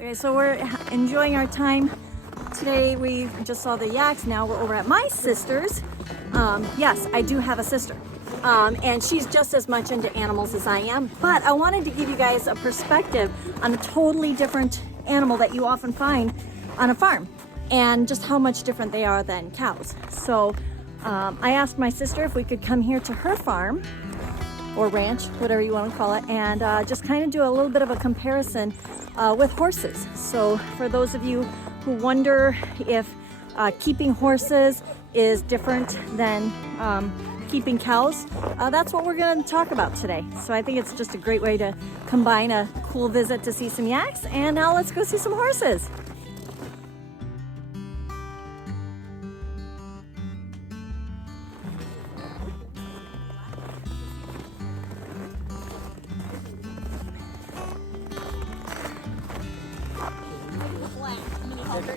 Okay, so we're enjoying our time. Today we just saw the yaks. Now we're over at my sister's. Yes, I do have a sister. And she's just as much into animals as I am. But I wanted to give you guys a perspective on a totally different animal that you often find on a farm, and just how much different they are than cows. So I asked my sister if we could come here to her farm or ranch, whatever you want to call it, and just kind of do a little bit of a comparison with horses. So for those of you who wonder if keeping horses is different than keeping cows, that's what we're going to talk about today. So I think it's just a great way to combine a cool visit to see some yaks, and now let's go see some horses.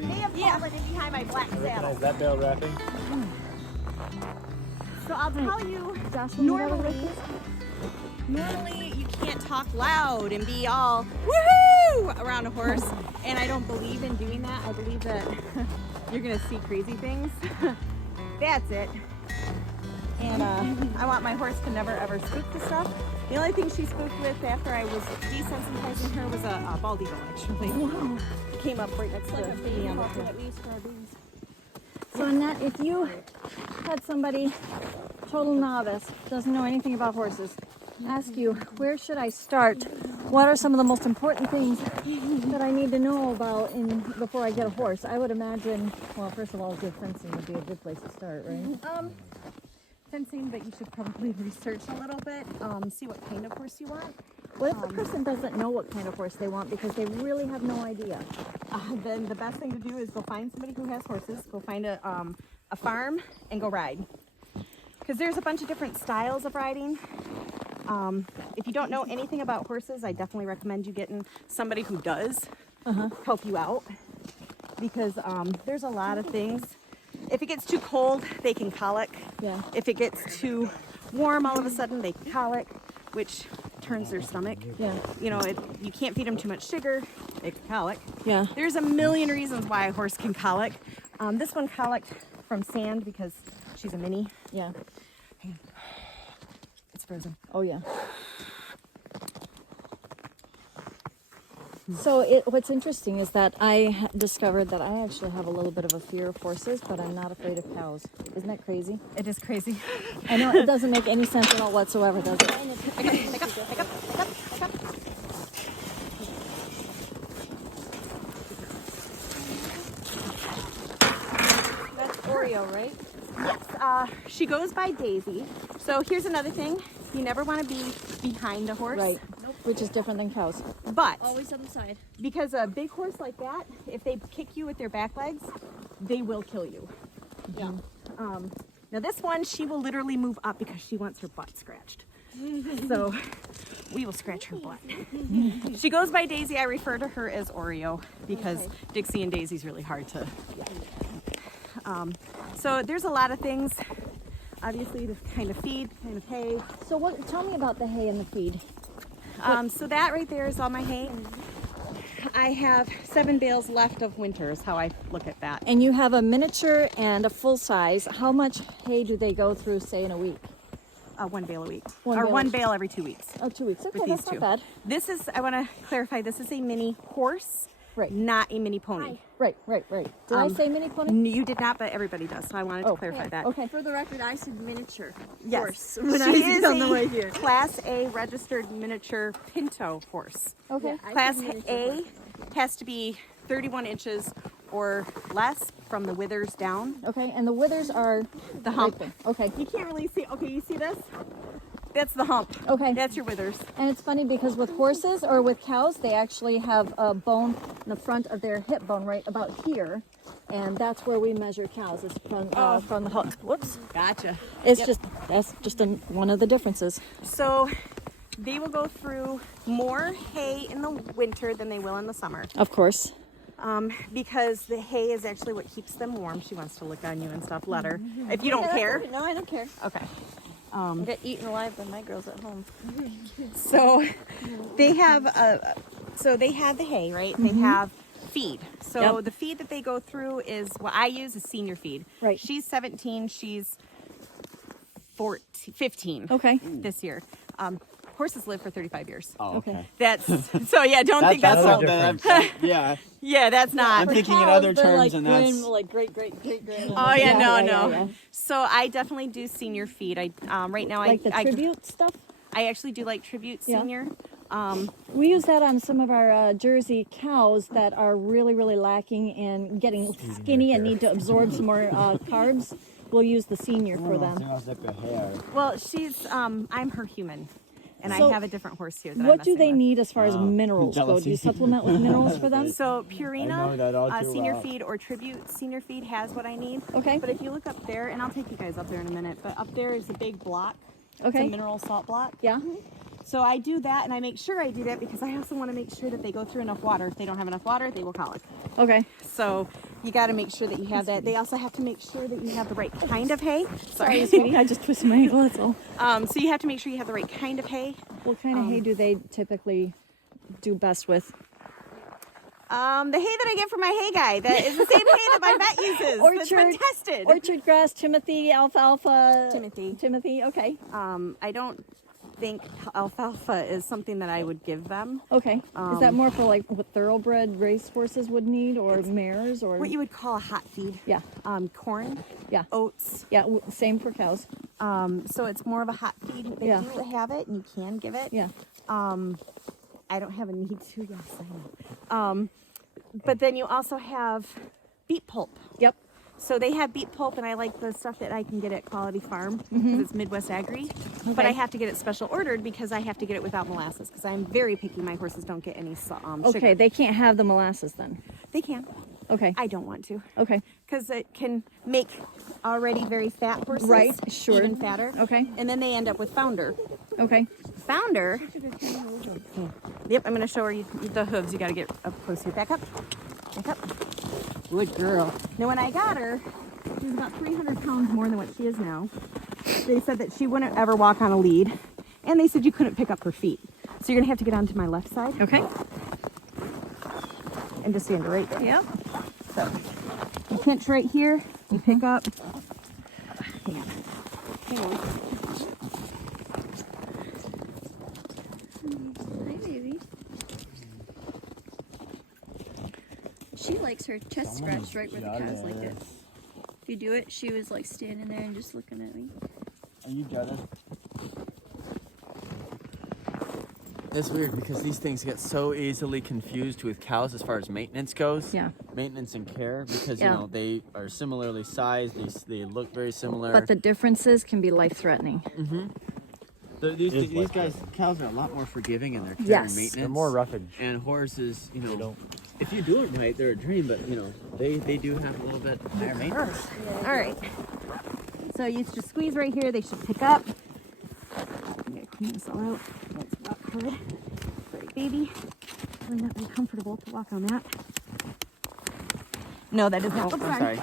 May have fallen in behind my black saddle. Is that bale wrapping? So I'll tell you, normally you can't talk loud and be all woohoo around a horse, and I don't believe in doing that. I believe that you're gonna see crazy things. That's it. And I want my horse to never ever spook to stuff. The only thing she spooked with after I was desensitizing her was a bald eagle, actually. Wow. Came up right next to me on the hill. So Annette, if you had somebody, total novice, doesn't know anything about horses, ask you, where should I start? What are some of the most important things that I need to know about before I get a horse? I would imagine, well, first of all, good fencing would be a good place to start, right? Fencing, but you should probably research a little bit, see what kind of horse you want. What if the person doesn't know what kind of horse they want because they really have no idea? Then the best thing to do is go find somebody who has horses, go find a farm and go ride. Because there's a bunch of different styles of riding. If you don't know anything about horses, I definitely recommend you getting somebody who does help you out. Because there's a lot of things. If it gets too cold, they can colic. Yeah. If it gets too warm, all of a sudden they colic, which turns their stomach. Yeah. You know, you can't feed them too much sugar, they can colic. Yeah. There's a million reasons why a horse can colic. This one colicked from sand because she's a mini. Yeah. It's frozen. Oh, yeah. So what's interesting is that I discovered that I actually have a little bit of a fear of horses, but I'm not afraid of cows. Isn't that crazy? It is crazy. I know it doesn't make any sense at all whatsoever, does it? Okay, back up. That's Oreo, right? Yes, she goes by Daisy. So here's another thing. You never want to be behind a horse. Right. Which is different than cows. But always on the side. because a big horse like that, if they kick you with their back legs, they will kill you. Yeah. Now this one, she will literally move up because she wants her butt scratched. So we will scratch her butt. She goes by Daisy. I refer to her as Oreo because Dixie and Daisy's really hard to. So there's a lot of things, obviously, to kind of feed, kind of hay. So tell me about the hay and the feed. So that right there is all my hay. I have 7 bales left of winter is how I look at that. And you have a miniature and a full size. How much hay do they go through, say, in a week? 1 bale a week. One Or bale. 1 bale every 2 weeks. Oh, 2 weeks. Okay, with that's these two. not bad. This is, I want to clarify, this is a mini horse, Right. not a mini pony. Right. Did I say mini pony? You did not, but everybody does, so I wanted to clarify that. Okay. For the record, I said miniature Yes. horse when She I is was on the a way here. Class A registered miniature pinto horse. Okay. I Class said miniature A horse. has to be 31 inches or less from the withers down. Okay. And the withers are The hump. right there. Okay. You can't really see. Okay, you see this? That's the hump. Okay. That's your withers. And it's funny because with horses or with cows, they actually have a bone in the front of their hip bone right about here. And that's where we measure cows. It's from the hook. Whoops. Gotcha. It's Yep. that's just one of the differences. So they will go through more hay in the winter than they will in the summer. Of course. Because the hay is actually what keeps them warm. She wants to lick on you and stuff. Let her. If you don't care. No, I don't care. Okay. I get eaten alive by my girls at home. So they have So they have the hay, right? They have feed. So Yep. the feed that they go through is what I use is senior feed. Right. She's 17. She's 15 Okay. this year. Horses live for 35 years. Oh, okay. That's so yeah. Don't think that's a old. difference. Yeah. Yeah, that's not. I'm thinking in other terms, and that's like great grand. Oh yeah, no, yeah, no. yeah. So I definitely do senior feed. I right now Like the I tribute stuff. I actually do like tribute Yeah. senior. We use that on some of our Jersey cows that are really lacking in getting skinny and need to absorb some more carbs. We'll use the senior for them. Well, she's I'm her human, and So, I have a different horse here. That What do I'm they messing with. need as far as minerals go? Do you supplement with minerals for them? So I know that all Purina, too senior well. feed or tribute senior feed has what I need. Okay. But if you look up there, and I'll take you guys up there in a minute, but up there is a big block. It's Okay. a mineral salt block. Yeah. So I do that, and I make sure I do that because I also want to make sure that they go through enough water. If they don't have enough water, they will colic. Okay. So you got to make sure that you have that. They also have to make sure that you have the right kind of hay. Sorry, sweetie. I just twisted my ankle. That's all. So you have to make sure you have the right kind of hay. What kind of hay do they typically do best with? The hay that I get from my hay guy, that is the same hay that my vet uses. That's been tested. Orchard grass, Timothy, alfalfa. Timothy. Timothy. Okay. I don't think alfalfa is something that I would give them. Okay. Is that more for like what thoroughbred race horses would need, or mares, or What you would call a hot feed. Yeah. Corn, Yeah. oats. Yeah. Same for cows. So it's more of a hot feed. They Yeah. do have it, and you can give it. Yeah. I don't have a need to. Yes, I know. But then you also have beet pulp. Yep. So they have beet pulp, and I like the stuff that I can get at Quality Farm because it's Midwest Agri. But I have to get it special ordered because I have to get it without molasses because I'm very picky. My horses don't get any Okay. sugar. They can't have the molasses then. They can. Okay. I don't want to Okay. because it can make already very fat horses Right, sure. even fatter. Okay. And then they end up with founder. Okay. Founder. Yep, I'm going to show her the hooves. You got to get up close here. Back up. Back up. Good girl. Now, when I got her, she was about 300 pounds more than what she is now. They said that she wouldn't ever walk on a lead, and they said you couldn't pick up her feet. So you're going to have to get onto my left side Okay. and just stand right there. Yep. So you pinch right here, you pick up. Hang on. Hang on. Hi, baby. She likes her chest scratched right where the cows like it. If you do it, she was like standing there and just looking at me. Are you jealous? It's weird because these things get so easily confused with cows as far as maintenance goes. Yeah. Maintenance and care because Yeah. you know they are similarly sized. They look very similar. But the differences can be life-threatening. these guys, cows are a lot more forgiving in their care Yes. and maintenance. They're more roughage. And horses, you know, don't. if you do it right, they're a dream. But you know, they do have a little bit higher maintenance. All right. So you just squeeze right here. They should pick up. I'm gonna clean this all out. That's not good. Sorry, baby. Really not very comfortable to walk on that. No, that is not. I'm sorry.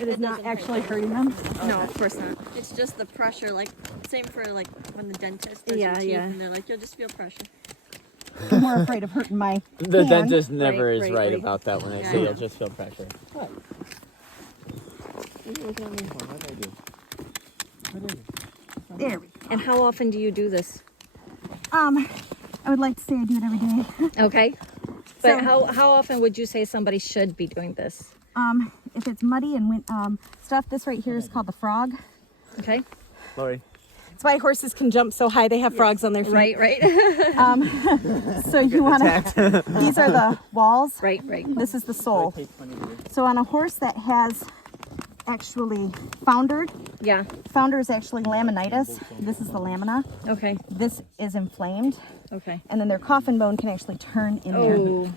It is not actually hurting them. No, of course not. It's just the pressure, like same for like when the dentist does Yeah, your teeth, yeah. and they're like, you'll just feel pressure. I'm more afraid of hurting my The hand. dentist never Right, is right, right right. about that when they Yeah, say I you'll know. just feel pressure. There we go. And how often do you do this? I would like to say I do it every day. Okay. But So- how often would you say somebody should be doing this? If it's muddy and stuff, this right here is called the frog. Okay. Lori. That's why horses can jump so high. They have frogs on their feet. Right, right. So you want to. These are the walls. right, right. This is the sole. So on a horse that has actually foundered, Yeah. founder is actually laminitis. This is the lamina. Okay. This is inflamed, Okay. and then their coffin bone can actually turn in there. Oh.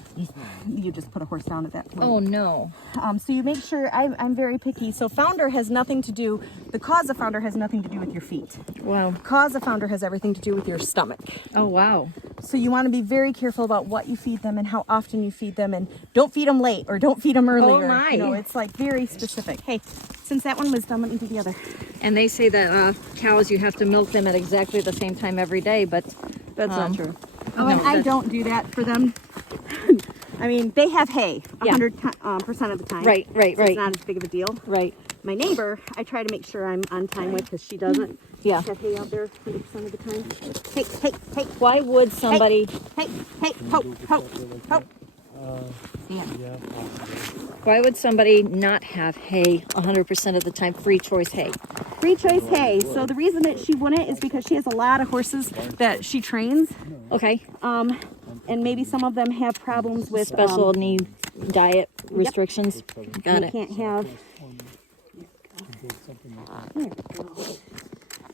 You just put a horse down at that point. Oh no. So you make sure, I'm very picky. So founder has nothing to do, the cause of founder has nothing to do with your feet. Wow. Cause of founder has everything to do with your stomach. Oh wow. So you want to be very careful about what you feed them and how often you feed them, and don't feed them late or don't feed them early. Oh, or, my. You know, it's like very specific. Hey, since that one was done, let me do the other. And they say that cows, you have to milk them at exactly the same time every day, but That's not true. Oh, and I don't do that for them. I mean, they have hay 100% of the time. Right. So it's not as big of a deal. Right. My neighbor, I try to make sure I'm on time with because she doesn't. Yeah. Have hay out there 100% of the time. Hey. Why would somebody? Hey, ho. Yeah, possibly. Why would somebody not have hay 100% of the time? Free choice hay. Free choice hay. So the reason that she wouldn't is because she has a lot of horses that she trains. Okay. And maybe some of them have problems with Special need diet restrictions. Got you it. can't have.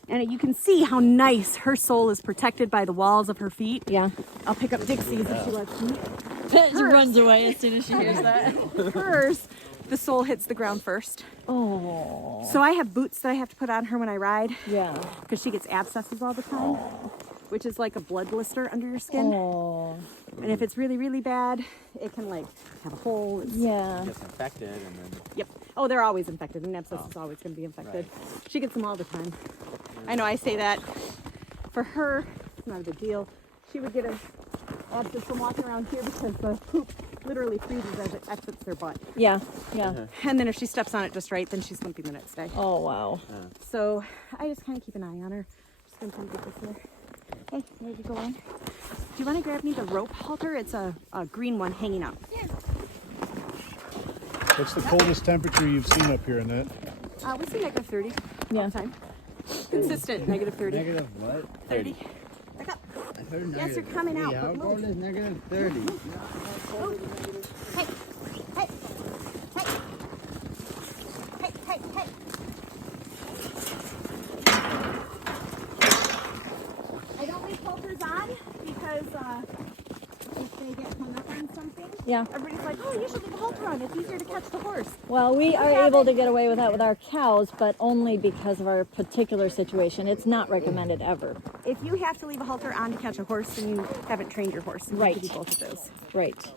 And you can see how nice her sole is protected by the walls of her feet. Yeah. I'll pick up Dixie's if she lets me. She runs away as soon as she hears that. Hers, the sole hits the ground first. Oh. So I have boots that I have to put on her when I ride Yeah. because she gets abscesses all the time, which is like a blood blister under your skin. Oh. And if it's really, really bad, it can like have a hole. Yeah. Gets infected and then. Yep. Oh, they're always infected. An abscess is always going to be infected. She gets them all the time. I know I say that. For her, it's not a big deal. She would get an abscess from walking around here because the poop literally freezes as it exits her butt. Yeah. Yeah. And then if she steps on it just right, then she's limping the next day. Oh wow. So I just kind of keep an eye on her. Just going to try to get this here. Hey, where'd you go on? Do you want to grab me the rope halter? It's a green one hanging up. Yeah. What's the coldest temperature you've seen up here, Annette? We see negative 30 Yeah. all the time. Consistent negative 30. Negative what? 30. Back up. I heard Yes, they're coming out. How But cold move. is negative 30? Hey, hey, hey, hey, hey. I don't leave halters on because if they get hung up on something, Yeah. everybody's like, oh, you should leave a halter on. It's easier to catch the horse. Well, we are able to get away with that with our cows, but only because of our particular situation. It's not recommended ever. If you have to leave a halter on to catch a horse, then you haven't trained your horse. You have to do both of those. Right.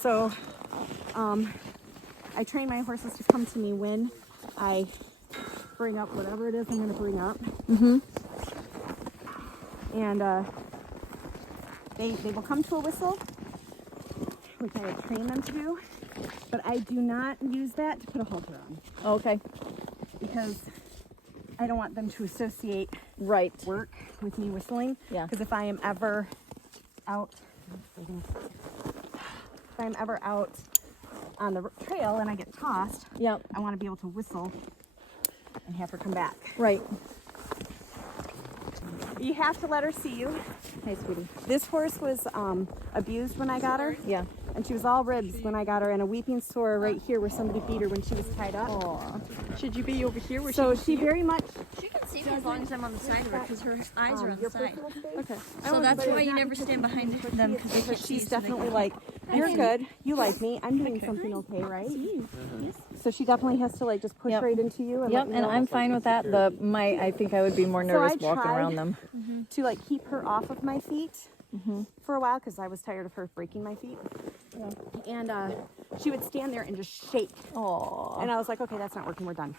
So, I train my horses to come to me when I bring up whatever it is I'm going to bring up. Mm-hmm. And they will come to a whistle, which I train them to do, but I do not use that to put a halter on Okay. because I don't want them to associate Right. work with me whistling. Yeah. Because if I am ever out on the trail and I get tossed, Yep. I want to be able to whistle and have her come back. Right. You have to let her see you. Hey, sweetie. This horse was abused when I got her, Yeah. and she was all ribs when I got her, and a weeping sore right here where somebody beat her when she was tied up. Aw. Should you be over here? So she very much. She can see me as long as I'm on the side of her because her eyes are on the your side. personal space. Okay. So that's why you never stand behind them because they can't see She's you, so they definitely can- like, you're good. You like me. I'm doing something okay, right? So she definitely has to like just push Yep. right into you. And Yep, let you and know. I'm fine with that. I think I would be more nervous walking tried- around them. to like keep her off of my feet for a while because I was tired of her breaking my feet. And she would stand there and just shake. Aw. And I was like, okay, that's not working. We're done.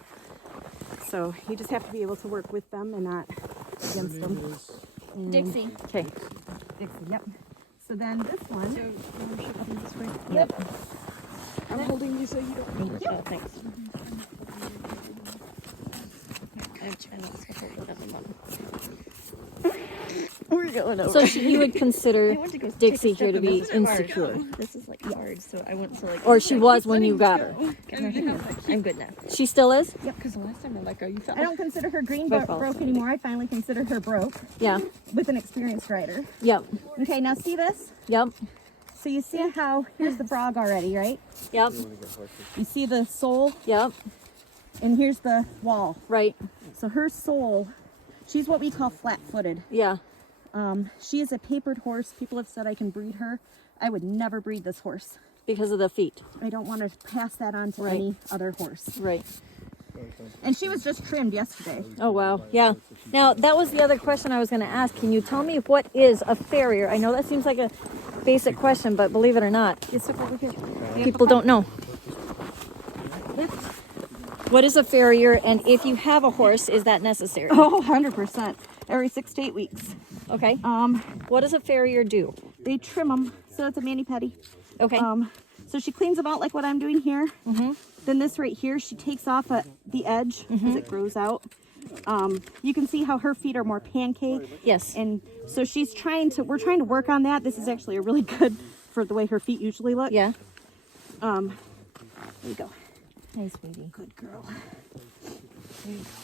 So you just have to be able to work with them and not against them. Dixie. Okay. Dixie, yep. So then this one. Yep. I'm holding you so you don't. Oh, thanks. We're going over. So you would consider I went to go take Dixie a step here to and be this is hard. insecure, This is like hard, so I went to like. or she was when you got her. I'm good now. She still is. Because the last time I let go, you fell. I don't consider her green My fault. broke anymore. I finally consider her broke Yeah. with an experienced rider. Yep. Okay, now see this? Yep. So you see how here's the frog already, right? Yep. You see the sole, Yep. and here's the wall. Right. So her sole, she's what we call flat-footed. Yeah. She is a papered horse. People have said I can breed her. I would never breed this horse. Because of the feet. I don't want to pass that on to Right. any other horse. Right. And she was just trimmed yesterday. Oh wow. Yeah. Now that was the other question I was going to ask. Can you tell me what is a farrier? I know that seems like a basic question, but believe it or not, You step over here. people don't know. What is a farrier, and if you have a horse, is that necessary? Oh, 100%. every 6 to 8 weeks. Okay. What does a farrier do? They trim them, so it's a mani-pedi. Okay. So she cleans them out like what I'm doing here. Then this right here, she takes off at the edge because it grows out. You can see how her feet are more pancake. Yes. And so we're trying to work on that. This is actually a really good for the way her feet usually look. Yeah. There you go. Hey, sweetie. Good girl.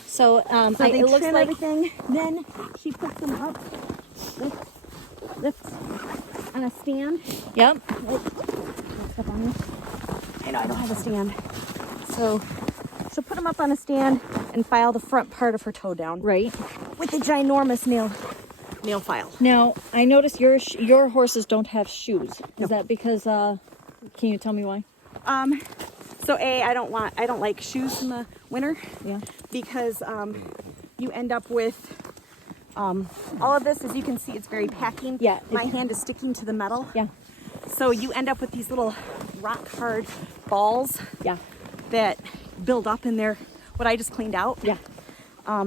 So, So they it looks trim like everything. Then she puts them up lift on a stand. Yep. Step on me. I know I don't have a stand. So she'll put them up on a stand and file the front part of her toe down. Right. With a ginormous nail file. Now, I noticed your horses don't have shoes. Is No. that because? Can you tell me why? So I don't like shoes in the winter. Yeah. Because you end up with all of this, as you can see, it's very packing. Yeah, My hand is sticking to the metal. Yeah. So you end up with these little rock hard balls Yeah. that build up in there, what I just cleaned out. Yeah.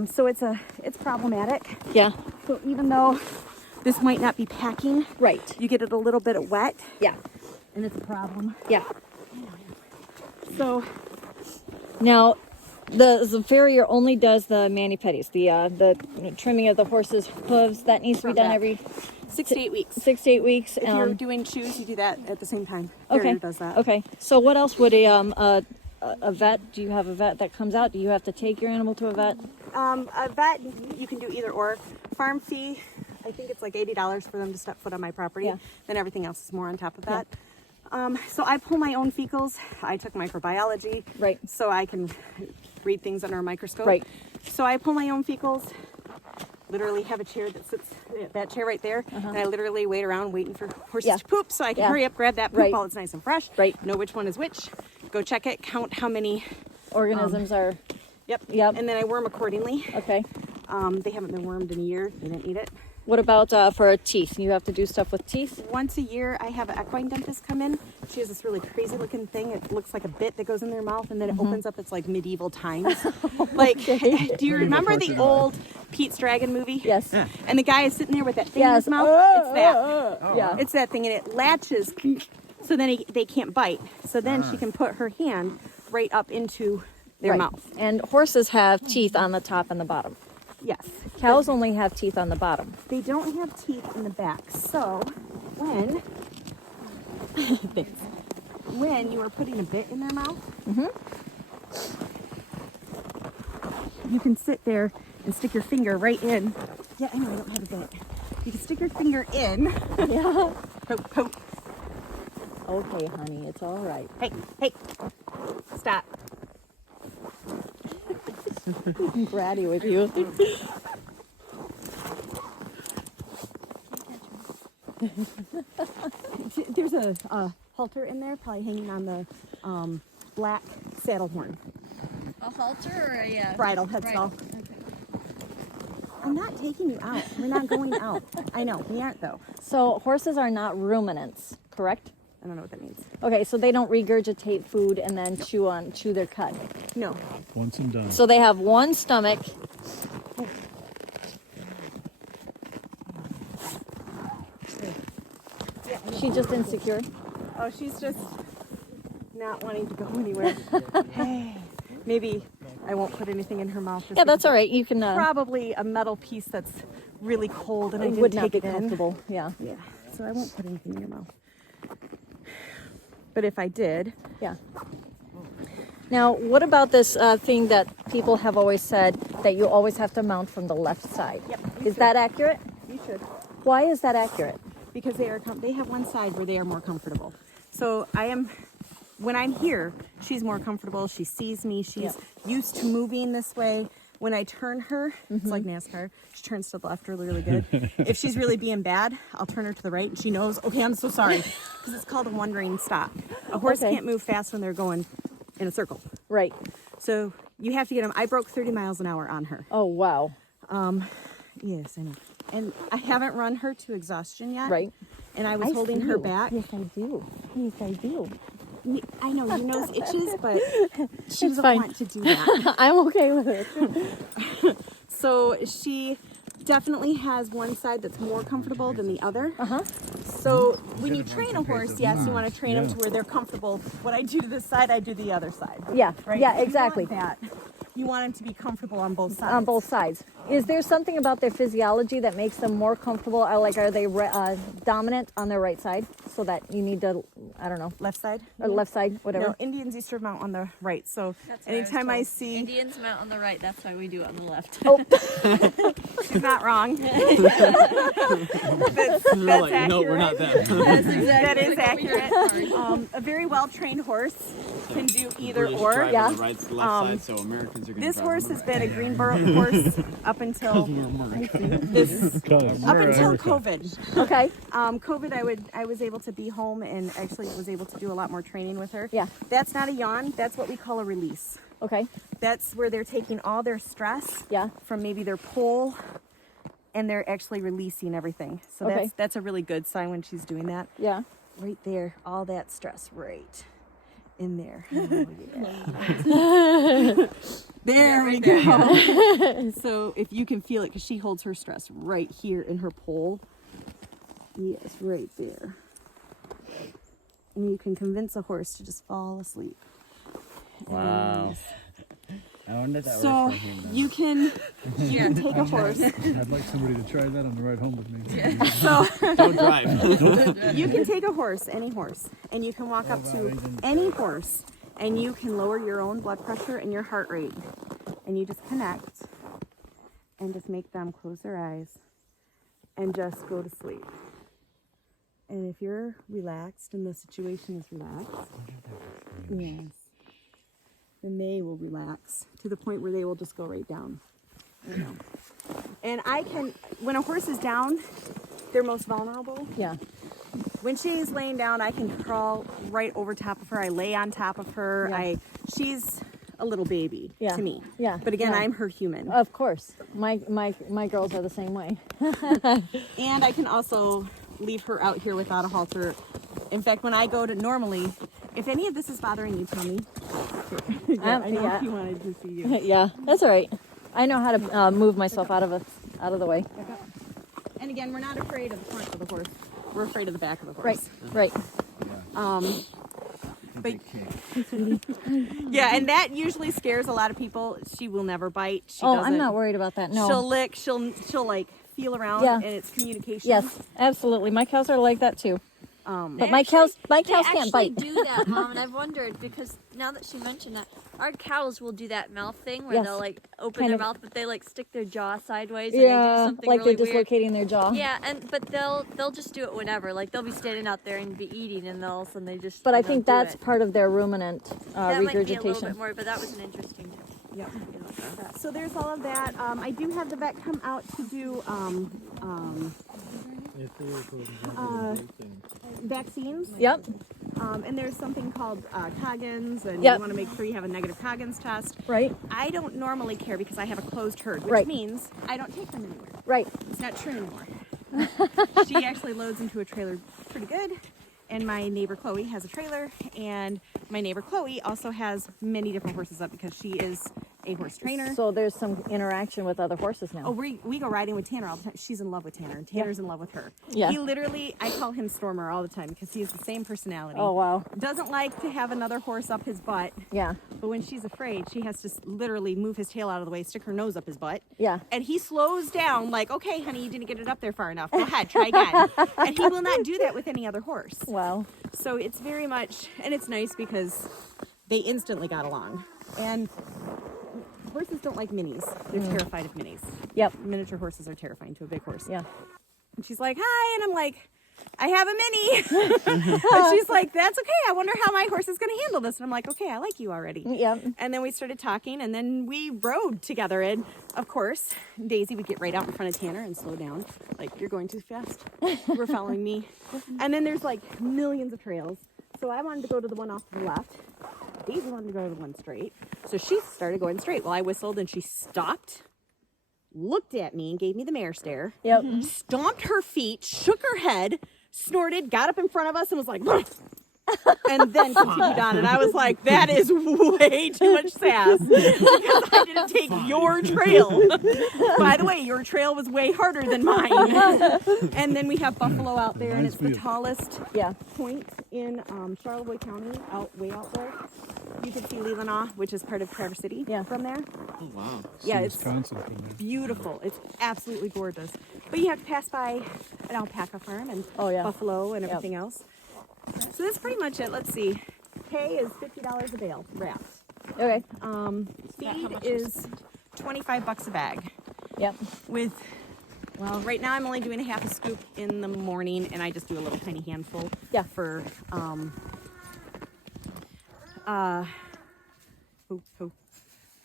So it's problematic. Yeah. So even though this might not be packing, Right. you get it a little bit of wet, Yeah. and it's a problem. Yeah. So Now, the farrier only does the mani-pedis, the trimming of the horse's hooves. That needs to be done every 6 to 8 weeks. 6 to 8 weeks. If you're doing shoes, you do that at the same time. Okay. Farrier does that. Okay. So what else would a vet? Do you have a vet that comes out? Do you have to take your animal to a vet? A vet, you can do either or. Farm fee, I think it's like $80 for them to step foot on my property. Yeah. Then everything else is more on top of that. So I pull my own fecals. I took microbiology. Right. So I can read things under a microscope. Right. So I pull my own fecals. Literally have a chair that sits, that chair right there. And I literally wait around waiting for horses Yeah. to poop so I can Yeah. hurry up, grab that poop Right. while it's nice and fresh. Right. Know which one is which. Go check it, count how many. Organisms are. Yep. Yep. And then I worm accordingly. Okay. They haven't been wormed in a year. They didn't eat it. What about for teeth? You have to do stuff with teeth? Once a year, I have an equine dentist come in. She has this really crazy looking thing. It looks like a bit that goes in their mouth, and then it opens up. It's like medieval times. Like, do you remember the old Pete's Dragon movie? Yes. And the guy is sitting there with that thing in Yes. his mouth. It's that. Yeah. It's that thing, and it latches, so then they can't bite. So then she can put her hand right up into their Right. mouth. And horses have teeth on the top and the bottom. Yes. Cows only have teeth on the bottom. They don't have teeth in the back. So when you are putting a bit in their mouth, you can sit there and stick your finger right in. Yeah, I know I don't have a bit. You can stick your finger in. Yeah. Poke, poke. Okay, honey, it's all right. Hey, stop. Bratty with you. There's a halter in there, probably hanging on the black saddle horn. A halter or a Bridle headstall. I'm not taking you out. We're not going out. I know, we aren't though. So horses are not ruminants, correct? I don't know what that means. Okay, so they don't regurgitate food and then chew their cud. No. Once and done. So they have one stomach. She's just insecure. Oh, she's just not wanting to go anywhere. Maybe I won't put anything in her mouth. Yeah, that's all right. You can. Probably a metal piece that's really cold, and I It didn't would not take be it in. comfortable. Yeah. Yeah, so I won't put anything in your mouth. But if I did, Yeah. Now, what about this thing that people have always said that you always have to mount from the left side? Yep, you Is should. that accurate? you should. Why is that accurate? Because they have one side where they are more comfortable. So when I'm here, she's more comfortable. She sees me. She's used to moving this way. When I turn her, it's like NASCAR. She turns to the left really, really good. If she's really being bad, I'll turn her to the right, and she knows, okay, I'm so sorry. Because it's called a wandering stop. A horse Okay. can't move fast when they're going in a circle. Right. So you have to get them. I broke 30 miles an hour on her. Oh, wow. Yes, I know. And I haven't run her to exhaustion yet. Right. And I was holding her back. Yes, I do. Yes, I do. I know your nose itches, but she doesn't fine. want to do that. I'm okay with it. So she definitely has one side that's more comfortable than the other. Uh-huh. So when you train a horse, yes, you want to train them to where they're comfortable. What I do to this side, I do the other side. Yeah, Right? yeah, So you exactly. want that. You want them to be comfortable on both sides. On both sides. Is there something about their physiology that makes them more comfortable? Like, are they dominant on their right side so that you need to, I don't know, Left side? or left side, whatever? No, Indians used to mount on the right. So That's what I was anytime I told. see, Indians mount on the right, that's why we do it on the left. Oh, she's not wrong. That's They're like, accurate. no, we're not that. That's exactly That is like what we do. accurate. A very well-trained horse can do either British or. drive yeah. on the right, left side, so Americans are going to This horse has been a Greenboro horse up until this, up until COVID. okay. COVID, I was able to be home and actually was able to do a lot more training with her. Yeah. That's not a yawn. That's what we call a release. Okay. That's where they're taking all their stress Yeah. from maybe their poll and they're actually releasing everything. So Okay. that's a really good sign when she's doing that. Yeah. Right there, all that stress right in there. Oh, yeah. There we go. So if you can feel it, because she holds her stress right here in her pole. Yes, right there. And you can convince a horse to just fall asleep. Wow. I wonder if that So works for him. Though. you can take a horse. I'd like somebody to try that on the ride home with me. So Don't drive. you can take a horse, any horse, and you can walk up to any horse, and you can lower your own blood pressure and your heart rate, and you just connect, and just make them close their eyes, and just go to sleep. And if you're relaxed and the situation is relaxed, yes, then they will relax to the point where they will just go right down. You know. And I can, when a horse is down, they're most vulnerable. Yeah. When she's laying down, I can crawl right over top of her. I lay on top of her. Yeah. She's a little baby Yeah. to me. Yeah. But again, Yeah. I'm her human. Of course. My girls are the same way. And I can also leave her out here without a halter. In fact, when I go to normally, if any of this is bothering you, tell me. I know yeah. he wanted to see you. Yeah, that's all right. I know how to move myself out of the way. And again, we're not afraid of the front of the horse. We're afraid of the back of the Right. horse. Right. But yeah, and that usually scares a lot of people. She will never bite. She Oh, doesn't. I'm not worried about that. No. She'll lick. She'll like feel around, Yeah. and it's communication. Yes, absolutely. My cows are like that too. Um, But my cows They can't actually bite. do that, Mom, and I've wondered because now that she mentioned that, our cows will do that mouth thing where Yes. they'll like open Kind their of. mouth, but they like stick their jaw sideways and they do Yeah, something like really they're weird. dislocating their jaw. Yeah, but they'll just do it whenever. Like they'll be standing out there and be eating, and all of a sudden they just. But I you know, think do that's it. part of their ruminant That might be a little bit regurgitation. more, but that was an interesting. yeah. So there's all of that. I do have the vet come out to do vaccines. Yep. And there's something called Coggins, and Yep. you want to make sure you have a negative Coggins test. Right. I don't normally care because I have a closed herd, which Right. means I don't take them anywhere. Right. It's not true anymore. She actually loads into a trailer pretty good. And my neighbor Chloe has a trailer, and my neighbor Chloe also has many different horses up because she is a horse trainer. So there's some interaction with other horses now. Oh, we go riding with Tanner all the time. She's in love with Tanner, and Tanner's in love with her. Yeah. He literally, I call him Stormer all the time because he has the same personality. Oh wow. Doesn't like to have another horse up his butt, Yeah. but when she's afraid, she has to literally move his tail out of the way, stick her nose up his butt. Yeah. And he slows down like, okay, honey, you didn't get it up there far enough. Go ahead, try again. And he will not do that with any other horse. Wow. So it's very much, and it's nice because they instantly got along. And horses don't like minis. They're terrified of minis. Yep. Miniature horses are terrifying to a big horse. Yeah. And she's like, hi. And I'm like, I have a mini. And she's like, that's okay. I wonder how my horse is going to handle this. And I'm like, okay, I like you already. Yep. And then we started talking, and then we rode together. And of course, Daisy would get right out in front of Tanner and slow down. Like, you're going too fast. We're following me. And then there's like millions of trails. So I wanted to go to the one off to the left. Daisy wanted to go to the one straight. So she started going straight. Well, I whistled, and she stopped, looked at me, and gave me the mare stare. Yep. Stomped her feet, shook her head, snorted, got up in front of us, and was like, "Bruh." and then continued on. And I was like, that is way too much sass because I didn't take your trail. By the way, your trail was way harder than mine. And then we have Buffalo out there, and it's the tallest point in Charlevoix County, way out there. You can see Leelanau, which is part of Traverse City from there. Oh, wow. Yeah, it's Wisconsin from there. beautiful. It's absolutely gorgeous. But you have to pass by an alpaca farm and buffalo and everything else. So that's pretty much it. Let's see. Hay is $50 a bale, wrapped. Okay. Feed is $25 a bag. Yep. Well, right now I'm only doing a half a scoop in the morning, and I just do a little tiny handful for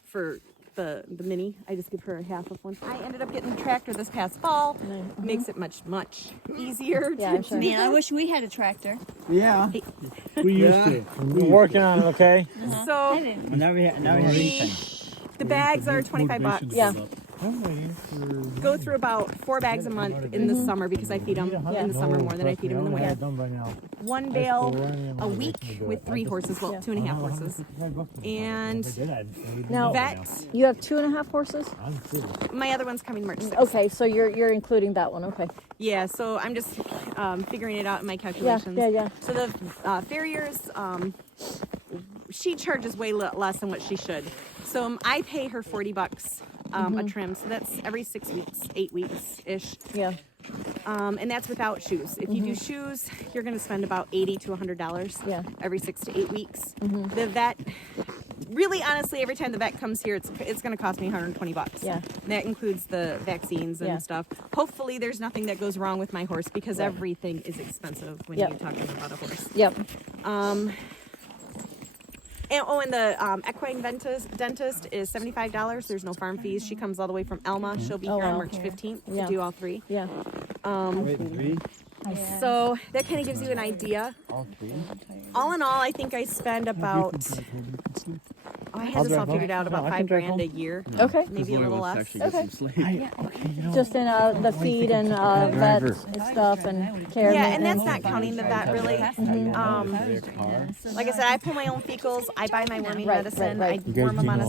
for the mini. I just give her a half of one. I ended up getting the tractor this past fall. Makes it much easier. I'm sure. Man, I wish we had a tractor. Yeah. We used to. We're working on it, okay? So Now we have anything. the bags are $25. Yeah. Go through about 4 bags a month in the summer because I feed them in the summer more than I feed them in the winter. One bale a week with 3 horses, well, 2.5 horses. And Now, vet, you have 2.5 horses? my other one's coming March 6th. Okay, so you're including that one. Okay. Yeah, so I'm just figuring it out in my Yeah, calculations. yeah. So the farriers, she charges way less than what she should. So I pay her $40 a trim. So that's every 6 weeks, 8 weeks-ish. Yeah. And that's without shoes. If you do shoes, you're going to spend about $80 to $100 every 6 to 8 weeks. The vet, really honestly, every time the vet comes here, it's going to cost me $120. Yeah. That includes the vaccines and stuff. Hopefully there's nothing that goes wrong with my horse because everything is expensive when you're talking about a horse. Yep. And the equine dentist is $75. There's no farm fees. She comes all the way from Elma. She'll be here on March 15th to do all 3. Yeah. So that kind of gives you an idea. All in all, I think I spend about, I had this all figured out, about $5,000 a year. Okay. Maybe a little less. Okay. Sleep. Just in the feed and vet stuff and care. Yeah, and that's maintenance. not counting the vet really. Like I said, I pull my own fecals. I buy my worming medicine. right. I worm them on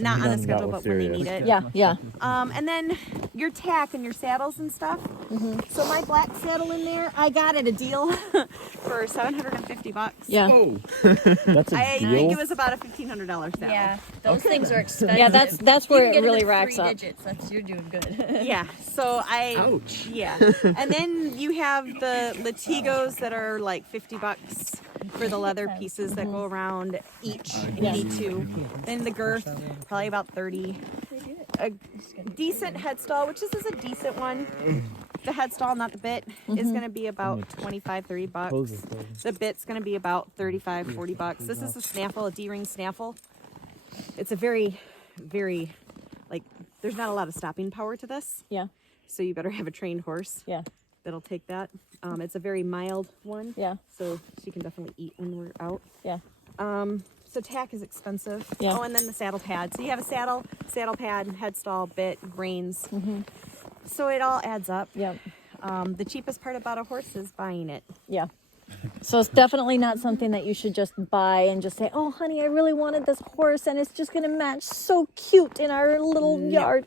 not on a schedule, but when they need it. Yeah. And then your tack and your saddles and stuff. So my black saddle in there, I got at a deal for $750. Yeah. That's I think it was about a $1,500 saddle. Yeah, those things are expensive. Yeah, that's You where can it get really in the racks 3 up. digits. You're doing good. Yeah. So Ouch. Yeah. And then you have the Latigos that are like $50 for the leather pieces that go around each. And you need 2. Then the girth, probably about 30. A decent headstall, which this is a decent one. The headstall, not the bit, is going to be about $25-$30. The bit's going to be about $35-$40. This is a snaffle, a D-ring snaffle. It's a very, very, like, there's not a lot of stopping power to this. Yeah. So you better have a trained horse Yeah. that'll take that. It's a very mild one. Yeah. So she can definitely eat when we're out. Yeah. So tack is expensive. Yeah. Oh, and then the saddle pad. So you have a saddle pad, headstall, bit, reins. So it all adds up. Yep. The cheapest part about a horse is buying it. Yeah. So it's definitely not something that you should just buy and just say, "Oh, honey, I really wanted this horse, and it's just going to match so cute in our little yard."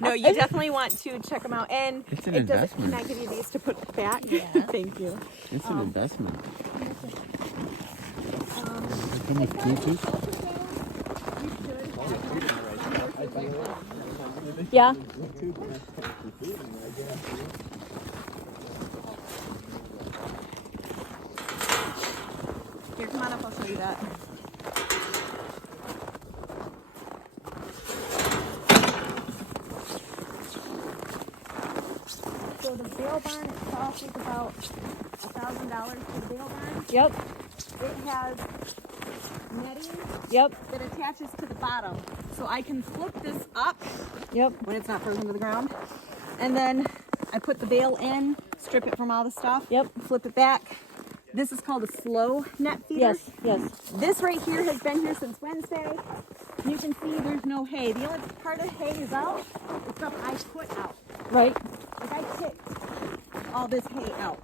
No, you definitely want to check them out. And It's an it doesn't. investment. Can I give you these to put back? Thank you. It's an investment. Come with 2 too? Yeah. Here, come on up. I'll show you that. So the bail barn itself is about $1,000 for the bail barn. Yep. It has netting Yep. that attaches to the bottom. So I can flip this up Yep. when it's not frozen to the ground. And then I put the bale in, strip it from all the stuff. Yep. Flip it back. This is called a slow net feeder. Yes. Yes. This right here has been here since Wednesday. You can see there's no hay. The only part of hay is out. It's stuff I put out. Right. Like I picked all this hay out.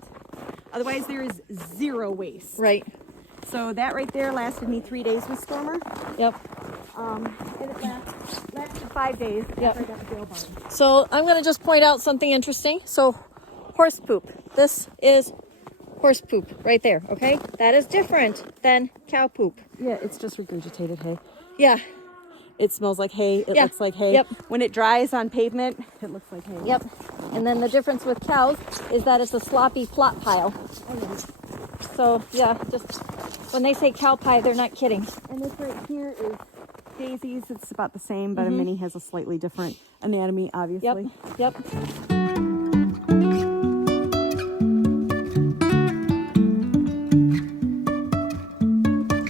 Otherwise there is zero waste. Right. So that right there lasted me 3 days with Stormer. Yep. And it lasted 5 days Yep. after I got the bail barn. So I'm going to just point out something interesting. So horse poop. This is horse poop right there, okay? That is different than cow poop. Yeah, it's just regurgitated hay. Yeah. It smells like hay. It Yeah. looks like hay. Yep. When it dries on pavement, it looks like hay. Yep. And then the difference with cows is that it's a sloppy plot pile. So yeah, just when they say cow pie, they're not kidding. And this right here is Daisy's. It's about the same, but a mini has a slightly different anatomy, obviously. Yep.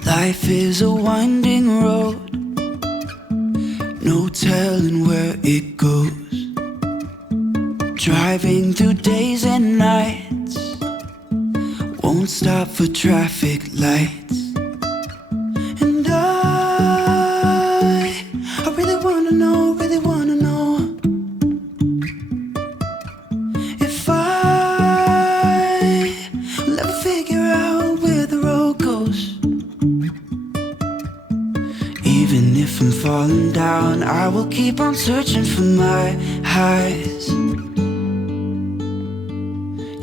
Life is a winding road, no telling where it goes. Driving through days and nights, won't stop for traffic lights. And I really wanna know, if I will ever figure out where the road goes. Even if I'm falling down, I will keep on searching for my highs.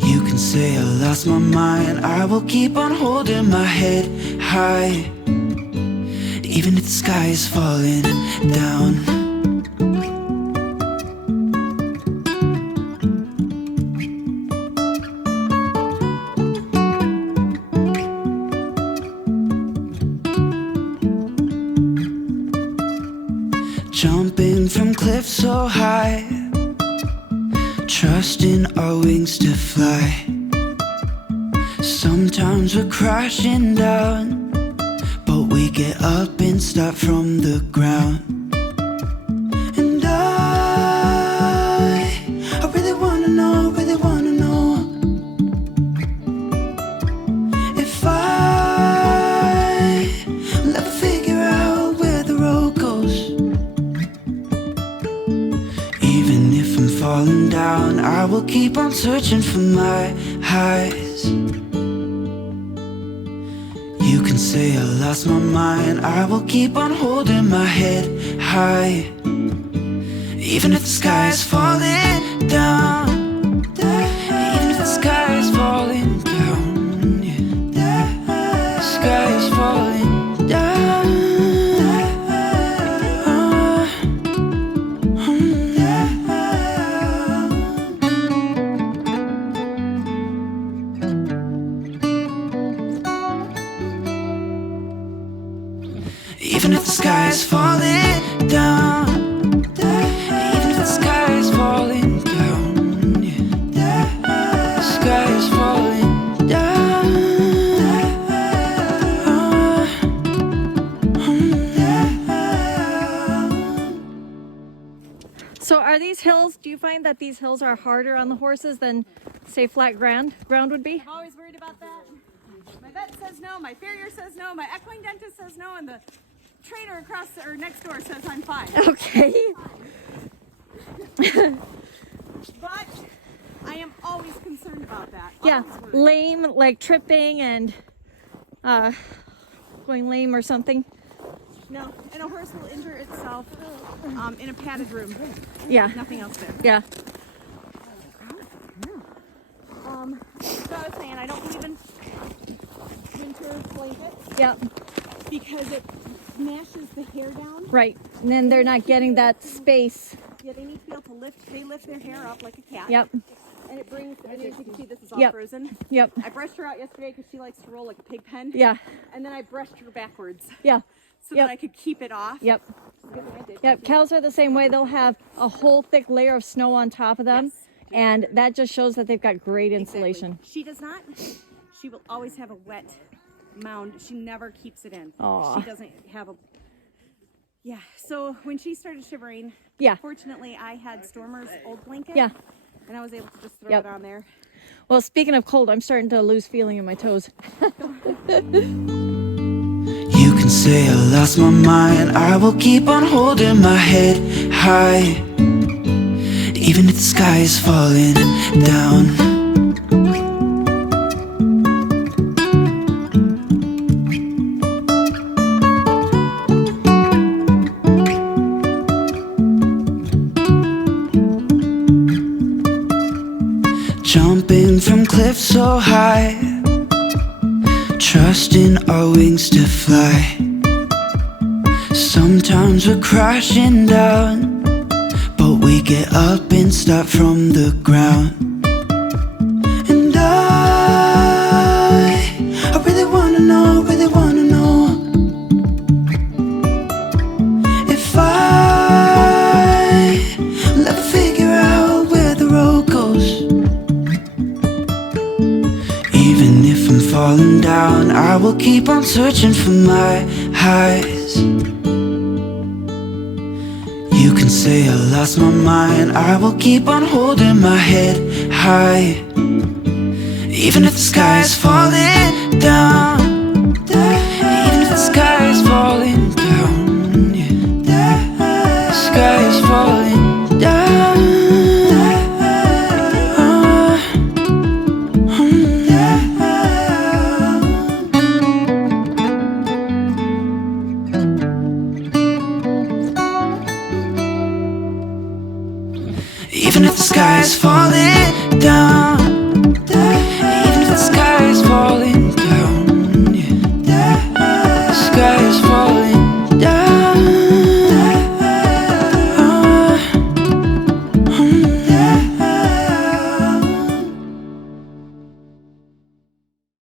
You can say I lost my mind, I will keep on holding my head high. Even if the sky is falling down. Jumping from cliffs so high, trusting our wings to fly. Sometimes we're crashing down, but we get up and start from the ground. And I really wanna know, if I will ever figure out where the road goes. Even if I'm falling down, I will keep on searching for my highs. You can say I lost my mind, I will keep on holding my head high. Even if the sky is falling down, even if the sky is falling down, yeah. The sky is falling down. Even if the sky is falling down, even if the sky is falling down, yeah. The sky is falling down. So are these hills, do you find that these hills are harder on the horses than say flat ground would be? I'm always worried about that. My vet says no, my farrier says no, my equine dentist says no, and the trainer across or next door says I'm fine. Okay. But I am always concerned about that. Yeah, Always worried. lame, like tripping and going lame or something. No, and a horse will injure itself in a padded room. Yeah, Nothing else there. yeah. So I was saying I don't believe in winter blankets Yeah, because it smashes the hair down. right. And then they're not getting that space. Yeah, they need to be able to lift. They lift their hair up like a cat. Yep, And it brings. And as you can see, this is all Yep. frozen. yep, I brushed her out yesterday because she likes to roll like a pig pen. yeah, And then I brushed her backwards yeah, so Yep. that I could keep it off. yep. Good thing I did. Yep, cows are the same way. They'll have a whole thick layer of snow on top of them. Yes. And that just shows that they've got great Exactly. insulation. She does not. She will always have a wet mound. She never keeps it in. Aw. She doesn't have a. Yeah. So when she started shivering, Yeah. fortunately I had Stormer's old blanket. Yeah. And I was able to just throw Yep. it on there. Well, speaking of cold, I'm starting to lose feeling in my toes. You can say I lost my mind, I will keep on holding my head high. Even if the sky is falling down. lift so high, trusting our wings to fly. Sometimes we're crashing down, but we get up and start from the ground. And I really wanna know, if I'll ever figure out where the road goes. Even if I'm falling down, I will keep on searching for my highs. You can say I lost my mind, I will keep on holding my head high. Even if the sky is falling down, even if the sky is falling down, yeah. The sky is falling down. Even if the sky is falling down,